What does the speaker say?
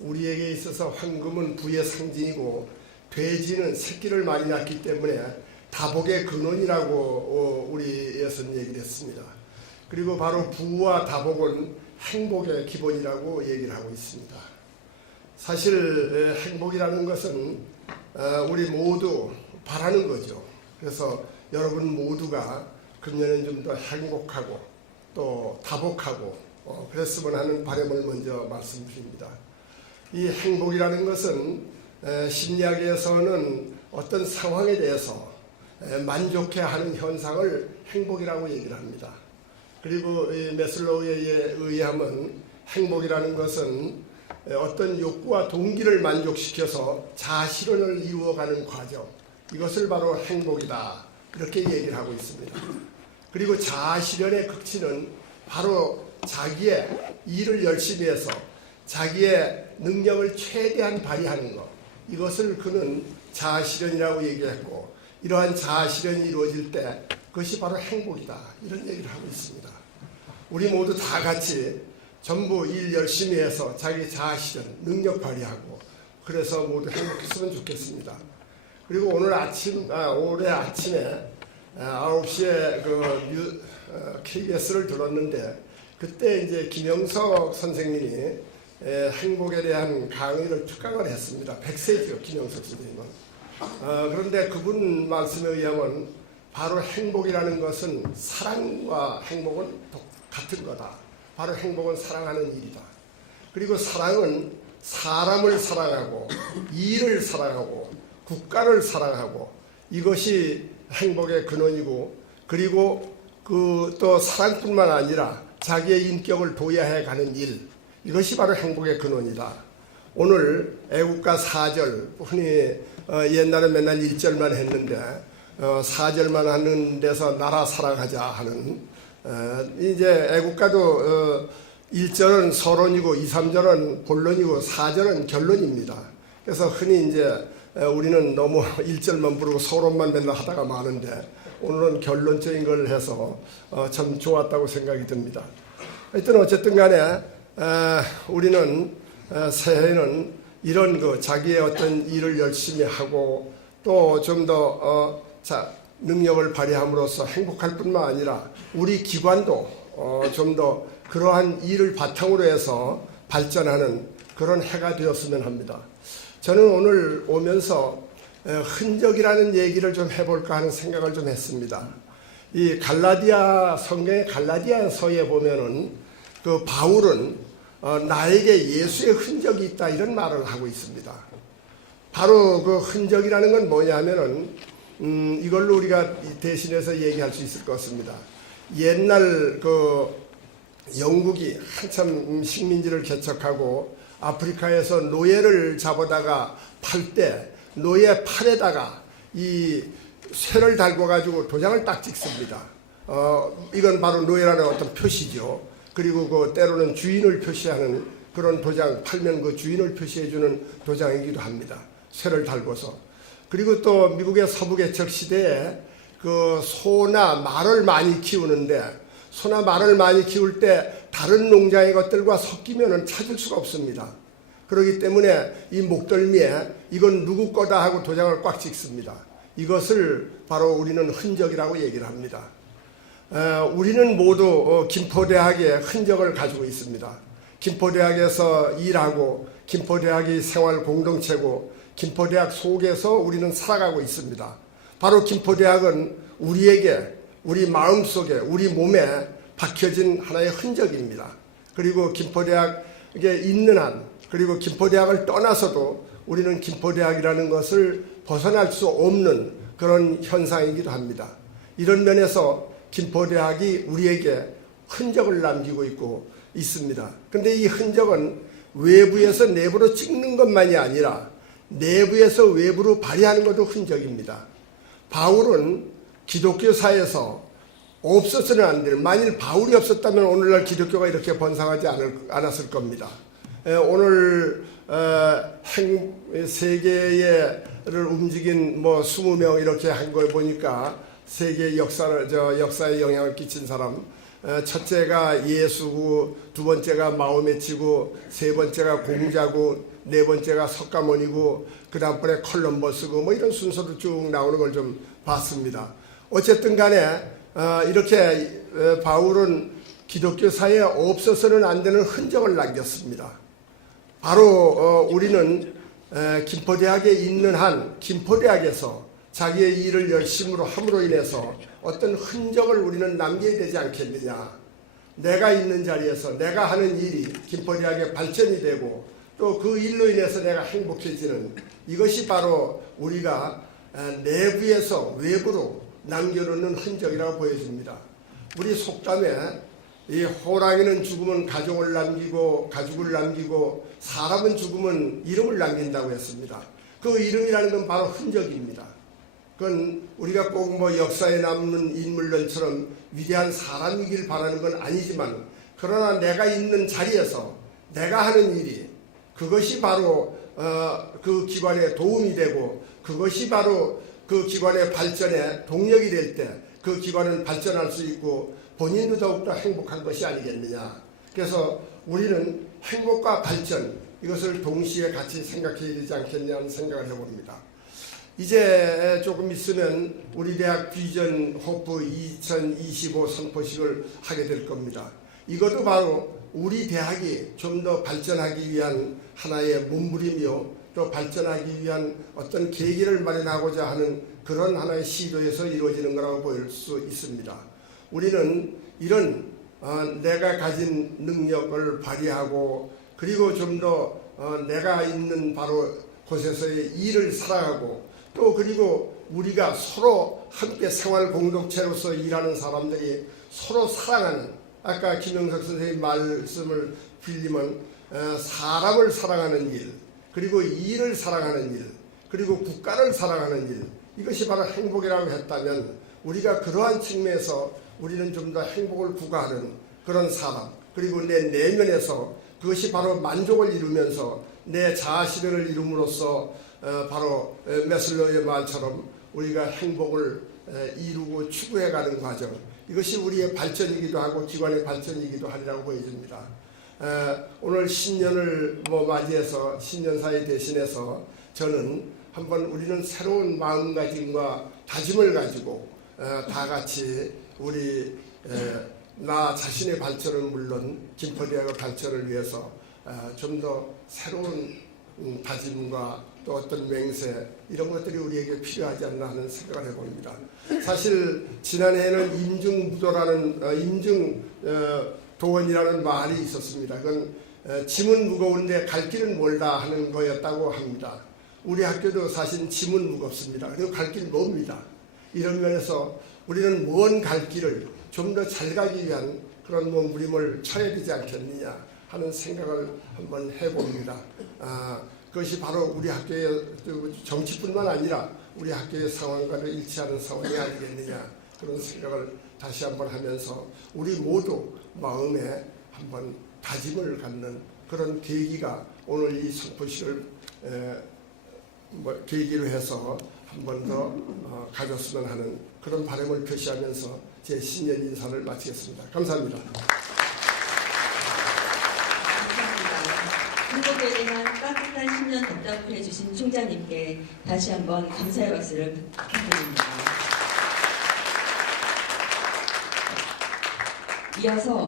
우리에게 있어서 황금은 부의 상징이고 돼지는 새끼를 많이 낳기 때문에 다복의 근원이라고 우리 예수는 얘기를 했습니다. 그리고 바로 부와 다복은 행복의 기본이라고 얘기를 하고 있습니다. 사실 행복이라는 것은 우리 모두 바라는 거죠. 그래서 여러분 모두가 금년엔 좀 더 행복하고 또 다복하고 그랬으면 하는 바람을 먼저 말씀드립니다. 이 행복이라는 것은 심리학에서는 어떤 상황에 대해서 만족해 하는 현상을 행복이라고 얘기를 합니다. 그리고 메슬로우에 의하면 행복이라는 것은 어떤 욕구와 동기를 만족시켜서 자아실현을 이루어가는 과정, 이것을 바로 행복이다, 이렇게 얘기를 하고 있습니다. 그리고 자아실현의 극치는 바로 자기의 일을 열심히 해서 자기의 능력을 최대한 발휘하는 것, 이것을 그는 자아실현이라고 얘기했고, 이러한 자아실현이 이루어질 때 그것이 바로 행복이다, 이런 얘기를 하고 있습니다. 우리 모두 다 같이 전부 일 열심히 해서 자기 자아실현, 능력 발휘하고 그래서 모두 행복했으면 좋겠습니다. 그리고 올해 아침에 9시에 KBS를 들었는데, 그때 이제 김영석 선생님이 행복에 대한 강의를 특강을 했습니다. 100세죠, 김영석 선생님은. 그런데 그분 말씀에 의하면 바로 행복이라는 것은 사랑과 행복은 같은 거다. 바로 행복은 사랑하는 일이다. 그리고 사랑은 사람을 사랑하고 일을 사랑하고 국가를 사랑하고 이것이 행복의 근원이고, 그리고 또 사랑뿐만 아니라 자기의 인격을 도야해 가는 일, 이것이 바로 행복의 근원이다. 오늘 애국가 4절, 흔히 옛날에 맨날 1절만 했는데 4절만 하는 데서 나라 사랑하자 하는, 이제 애국가도 1절은 서론이고 2, 3절은 본론이고 4절은 결론입니다. 그래서 흔히 이제 우리는 너무 1절만 부르고 서론만 맨날 하다가 마는데, 오늘은 결론적인 걸 해서 참 좋았다고 생각이 듭니다. 하여튼 어쨌든 간에 우리는 새해에는 이런 자기의 어떤 일을 열심히 하고 또 좀 더 능력을 발휘함으로써 행복할 뿐만 아니라 우리 기관도 좀 더 그러한 일을 바탕으로 해서 발전하는 그런 해가 되었으면 합니다. 저는 오늘 오면서 흔적이라는 얘기를 좀 해볼까 하는 생각을 좀 했습니다. 이 갈라디아 성경의 갈라디아서에 보면은 그 바울은 나에게 예수의 흔적이 있다, 이런 말을 하고 있습니다. 바로 그 흔적이라는 건 뭐냐면은 이걸로 우리가 대신해서 얘기할 수 있을 것 같습니다. 옛날 영국이 한참 식민지를 개척하고 아프리카에서 노예를 잡아다가 팔 때 노예 팔에다가 이 쇠를 달고 가지고 도장을 딱 찍습니다. 이건 바로 노예라는 어떤 표시죠. 그리고 때로는 주인을 표시하는 그런 도장, 팔면 그 주인을 표시해주는 도장이기도 합니다. 쇠를 달고서. 그리고 또 미국의 서부 개척 시대에 소나 말을 많이 키우는데, 소나 말을 많이 키울 때 다른 농장의 것들과 섞이면은 찾을 수가 없습니다. 그렇기 때문에 이 목덜미에 이건 누구 거다 하고 도장을 꽉 찍습니다. 이것을 바로 우리는 흔적이라고 얘기를 합니다. 우리는 모두 김포대학의 흔적을 가지고 있습니다. 김포대학에서 일하고 김포대학이 생활 공동체고 김포대학 속에서 우리는 살아가고 있습니다. 바로 김포대학은 우리에게, 우리 마음속에, 우리 몸에 박혀진 하나의 흔적입니다. 그리고 김포대학에 있는 한, 그리고 김포대학을 떠나서도 우리는 김포대학이라는 것을 벗어날 수 없는 그런 현상이기도 합니다. 이런 면에서 김포대학이 우리에게 흔적을 남기고 있습니다. 그런데 이 흔적은 외부에서 내부로 찍는 것만이 아니라 내부에서 외부로 발휘하는 것도 흔적입니다. 바울은 기독교사에서 없어서는 안 될, 만일 바울이 없었다면 오늘날 기독교가 이렇게 번성하지 않았을 겁니다. 오늘 세계를 움직인 20명 이렇게 한 걸 보니까 세계 역사에 영향을 끼친 사람 첫째가 예수고, 두 번째가 마호메치고, 세 번째가 공자고, 네 번째가 석가모니고, 그 다음번에 콜럼버스고, 뭐 이런 순서로 쭉 나오는 걸 좀 봤습니다. 어쨌든 간에 이렇게 바울은 기독교사에 없어서는 안 되는 흔적을 남겼습니다. 바로 우리는 김포대학에 있는 한 김포대학에서 자기의 일을 열심으로 함으로 인해서 어떤 흔적을 우리는 남겨야 되지 않겠느냐. 내가 있는 자리에서 내가 하는 일이 김포대학의 발전이 되고 또 그 일로 인해서 내가 행복해지는, 이것이 바로 우리가 내부에서 외부로 남겨놓는 흔적이라고 보여집니다. 우리 속담에 이 호랑이는 죽으면 가족을 남기고 가죽을 남기고 사람은 죽으면 이름을 남긴다고 했습니다. 그 이름이라는 건 바로 흔적입니다. 그건 우리가 꼭 뭐 역사에 남는 인물들처럼 위대한 사람이길 바라는 건 아니지만, 그러나 내가 있는 자리에서 내가 하는 일이, 그것이 바로 그 기관에 도움이 되고 그것이 바로 그 기관의 발전에 동력이 될 때 그 기관은 발전할 수 있고 본인도 더욱더 행복한 것이 아니겠느냐. 그래서 우리는 행복과 발전, 이것을 동시에 같이 생각해야 되지 않겠냐는 생각을 해봅니다. 이제 조금 있으면 우리 대학 비전 호프 2025 선포식을 하게 될 겁니다. 이것도 바로 우리 대학이 좀 더 발전하기 위한 하나의 몸부림이요, 또 발전하기 위한 어떤 계기를 마련하고자 하는 그런 하나의 시도에서 이루어지는 거라고 볼 수 있습니다. 우리는 이런 내가 가진 능력을 발휘하고, 그리고 좀 더 내가 있는 바로 곳에서의 일을 사랑하고, 또 그리고 우리가 서로 함께 생활 공동체로서 일하는 사람들이 서로 사랑하는, 아까 김영석 선생님 말씀을 빌리면 사람을 사랑하는 일, 그리고 일을 사랑하는 일, 그리고 국가를 사랑하는 일, 이것이 바로 행복이라고 했다면, 우리가 그러한 측면에서 우리는 좀 더 행복을 부과하는 그런 사람, 그리고 내 내면에서 그것이 바로 만족을 이루면서 내 자아실현을 이룸으로써 바로 메슬로의 말처럼 우리가 행복을 이루고 추구해가는 과정, 이것이 우리의 발전이기도 하고 기관의 발전이기도 하리라고 보여집니다. 오늘 신년을 맞이해서 신년사에 대신해서 저는 한번 우리는 새로운 마음가짐과 다짐을 가지고 다 같이 우리 나 자신의 발전은 물론 김포대학의 발전을 위해서 좀 더 새로운 다짐과 또 어떤 맹세, 이런 것들이 우리에게 필요하지 않나 하는 생각을 해봅니다. 사실 지난해에는 임중부도라는 임중도원이라는 말이 있었습니다. 그건 짐은 무거운데 갈 길은 멀다 하는 거였다고 합니다. 우리 학교도 사실 짐은 무겁습니다. 그리고 갈 길 멉니다. 이런 면에서 우리는 먼 갈 길을 좀 더 잘 가기 위한 그런 몸부림을 쳐야 되지 않겠느냐 하는 생각을 한번 해봅니다. 그것이 바로 우리 학교의 정치뿐만 아니라 우리 학교의 상황과도 일치하는 상황이 아니겠느냐, 그런 생각을 다시 한번 하면서 우리 모두 마음에 한번 다짐을 갖는 그런 계기가 오늘 이 선포식을 계기로 해서 한 번 더 가졌으면 하는 그런 바람을 표시하면서 제 신년 인사를 마치겠습니다. 감사합니다. 행복에 대한 따뜻한 신년 답답을 해주신 총장님께 다시 한번 감사의 박수를 부탁드립니다. 이어서